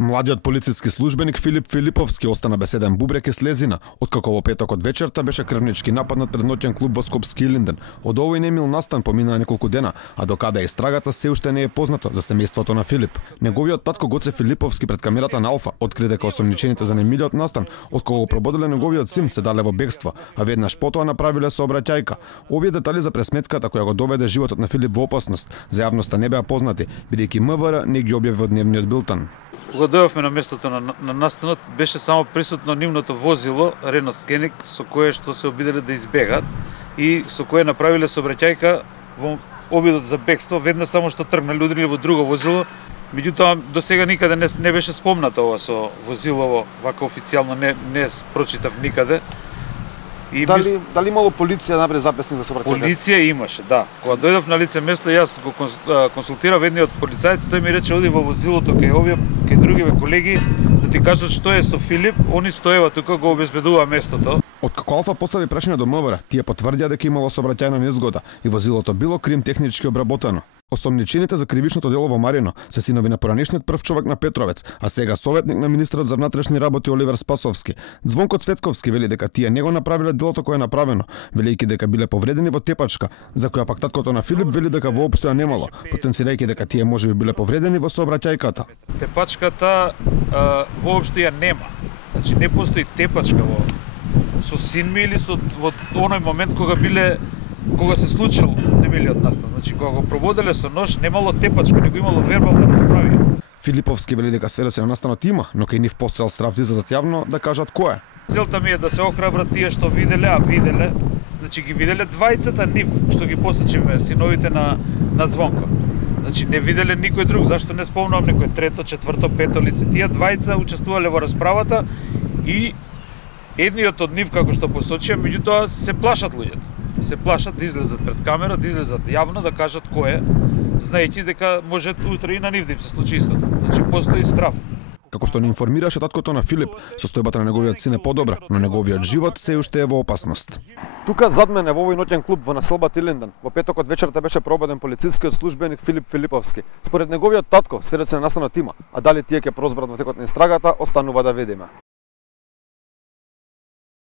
Младиот полициски службеник Филип Филиповски остана без еден бубрек и слезина, откако во петокот вечерта беше крвнички нападнат пред ноќен клуб во Скопски Илинден. Од овој немил настан поминаа неколку дена, а до каде е истрагата се уште не е познато за семејството на Филип. Неговиот татко Гоце Филиповски пред камерата на Алфа откри дека осомничените за немилиот настан, откако го прободиле неговиот син, се дале во бегство, а веднаш потоа направиле сообраќајка. Овие детали за пресметката која го доведе животот на Филип во опасност за јавноста не беа познати, бидејќи МВР не ги објави во дневниот билтан. Кога дојавме на местото на настанот, беше само присутно нивното возило Рено Скеник, со кое што се обиделе да избегат и со кое направиле сообраќајка во обидот за бегство, веднаш само што тргнале, удриле во друго возило. Меѓутоа, до сега никаде не беше спомнато ова со возилово, вака официјално не прочитав никаде. И дали имало полиција направи записник за сообраќајка? Полиција имаше, да. Кога дојдов на лице место, јас го консултирав едниот полицаец, тој ми рече оди во возилото кај овие, кај другиве колеги, да ти кажат што е со Филип, они стоева тука, го обезбедува местото. Откако Алфа постави прашање до МВР, тие потврдија дека имало сообраќајна незгода и возилото било крим технички обработено. Осомничените за кривичното дело во Марино се синови на поранешниот прв човек на Петровец, а сега советник на министрот за внатрешни работи Оливер Спасовски. Звонко Цветковски вели дека тие не го направиле делото кое е направено, велејќи дека биле повредени во тепачка, за која пак таткото на Филип вели дека воопшто ја немало, потенцирајќи дека тие можеби биле повредени во сообраќајката. Тепачката воопшто ја нема. Значи не постои тепачка со син ми или во оној момент кога се случил немилиот настан. Значи кога го прободеле со нож, немало тепачка, него имало вербална расправа. Филиповски вели дека сведоци на настанот има, но кај нив постоел страв да излезат јавно да кажат кој е. Целта ми е да се охрабрат тие што виделе, значи ги виделе двајцата нив, што ги посочиме синовите на Звонко. Значи не виделе никој друг, зашто не спомнувам некој трето, четврто, пето лице. Тие двајца учествувале во расправата и едниот од нив, како што посочија, меѓутоа се плашат луѓето. Се плашат да излезат пред камера, да излезат јавно, да кажат кој е, знаејќи дека може утре и на нив да им се случи истото. Значи постои страв. Како што ни информираше таткото на Филип, состојбата на неговиот син е подобра, но неговиот живот се уште е во опасност. Тука зад мене во овој ноќен клуб во населбата Илинден, во петокот вечерта беше прободен полицискиот службеник Филип Филиповски. Според неговиот татко, сведоци на настанот има, а дали тие ќе прозбрат во текот на истрагата, останува да видиме.